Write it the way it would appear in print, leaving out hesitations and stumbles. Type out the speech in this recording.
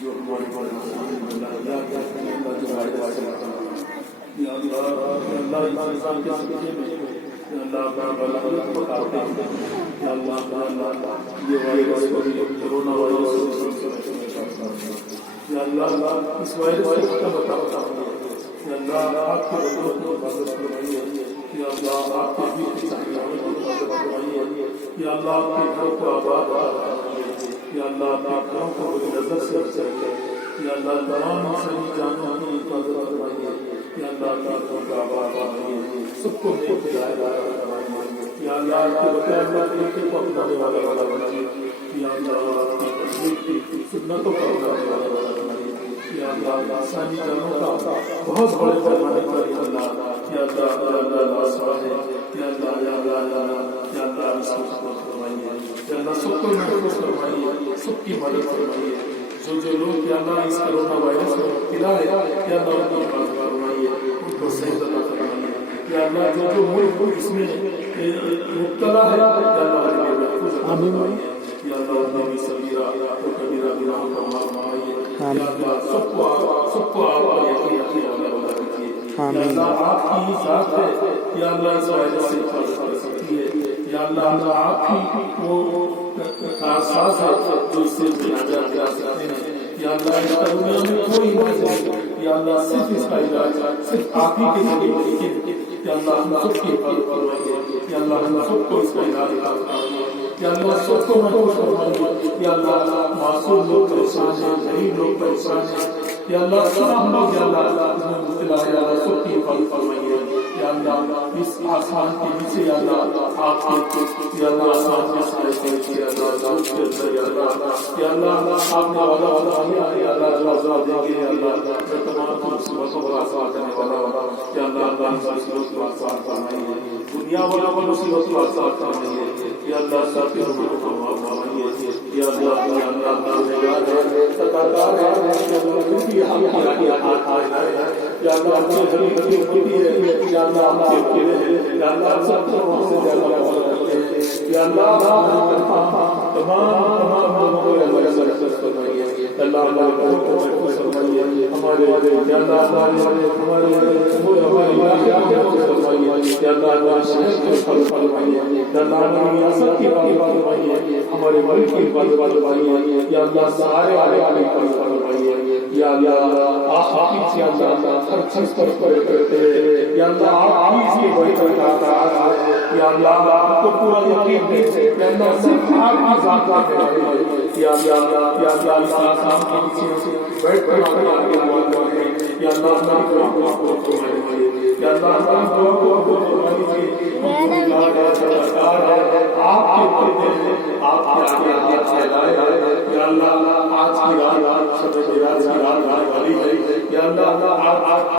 جو ہمارے بڑے انسان کے سکے میں یہ وائرس کورونا وائرس اس وائرس کا بتا آپ کے بچوں کو حفاظت فرمائیے آپ کے بھی حفاظت فرمائیے آپ کے گھروں کو آباد فرمائیے آپ کے گھروں کو نظر سے رکھے تمام انسانی جانوں کی حفاظت فرمائیے آپ کے گھروں کو آباد فرمائیے سب کو نیک ہدایت فرمائیے آپ کے بتائے طریقے کو اپنانے والا بنائیے سنتوں کو اپنانے والا بنائیے انسانی جانوں کا بہت بڑے پیمانے پر سب کو محفوظ فرمائیے سب کی مدد فرمائیے جو لوگ اس کرونا وائرس میں مبتلا ہے ان کی حفاظت فرمائیے ان کو صحت عطا فرمائیے جو ملک اس میں مبتلا ہے محفوظ فرمائیے سب کو آپ کی ذات ہے اس وائرس سے حفاظت کر سکتی ہے آپ ہی وہ کارساز ہے جو اس سے نجات دلا سکتے ہیں اس کا دنیا میں کوئی علاج نہیں صرف اس کا علاج صرف آپ ہی کے ذریعے ممکن ہے ہم سب کی حفاظت فرمائیے ہم سب کو اس کا علاج سب کو محفوظ فرمائیے معصوم لوگ پریشان ہیں غریب لوگ پریشان ہیں ہم لوگ سب کی حفاظت فرمائیے اس آسان کے نیچے آپ آسان کے سارے آپ نے وعدہ فرمایا ہے جو عذاب دیں گے تمام مصیبتوں کو آسان کرنے والا مصیبت کو آسان فرمائیے دنیا والا مصیبت کو آسان فرمائیے سب کے حکم کو فرمائیے ہمارے ملک کی سارے ہر چیز پر کو پورا یقین صرف آپ کی ذات آپ